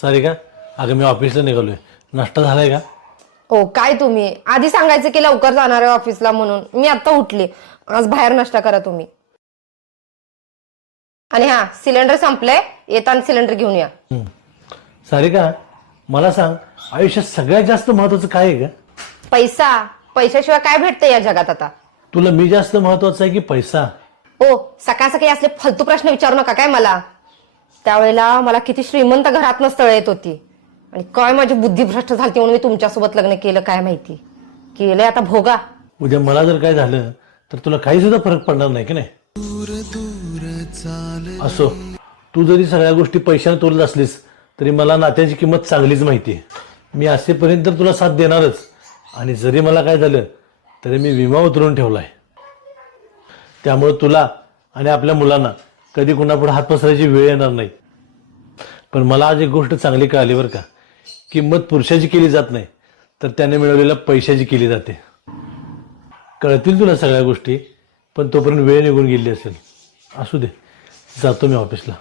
सारिका, अगं मी ऑफिसला निघालोय. नाश्ता झालाय का? हो काय तुम्ही आधी सांगायचं की लवकर जाणार आहे ऑफिसला म्हणून. मी आता उठले. आज बाहेर नाश्ता करा तुम्ही. आणि हा सिलेंडर संपलंय, येताना सिलेंडर घेऊन या. सारिका, मला सांग, आयुष्यात सगळ्यात जास्त महत्वाचं काय आहे का? पैसा. पैशाशिवाय काय भेटतंय या जगात आता? तुला मी जास्त महत्वाचा आहे की पैसा? ओ सकाळ सकाळी असले फालतू प्रश्न विचारू नका काय मला. त्यावेळेला मला किती श्रीमंत घरातनं स्थळ येत होती आणि काय माझी बुद्धी भ्रष्ट झाली म्हणून मी तुमच्यासोबत लग्न केलं. काय माहिती केलंय आता भोगा. उद्या मला जर काय झालं तर तुला काही सुद्धा फरक पडणार नाही की नाही? असो, तू जरी सगळ्या गोष्टी पैशाने तोलत असलीस तरी मला नात्याची किंमत चांगलीच माहिती आहे. मी असेपर्यंत तर तुला साथ देणारच. आणि जरी मला काय झालं तरी मी विमा उतरवून ठेवलाय. त्यामुळे तुला आणि आपल्या मुलांना कधी कुणापुढे हात पसरायची वेळ येणार नाही. पण मला आज एक गोष्ट चांगली कळाली बरं का. किंमत पुरुषाची केली जात नाही तर त्याने मिळवलेल्या पैशाची केली जाते. कळतील तुला सगळ्या गोष्टी, पण तोपर्यंत वेळ निघून गेली असेल. असू दे, जातो मी ऑफिसला.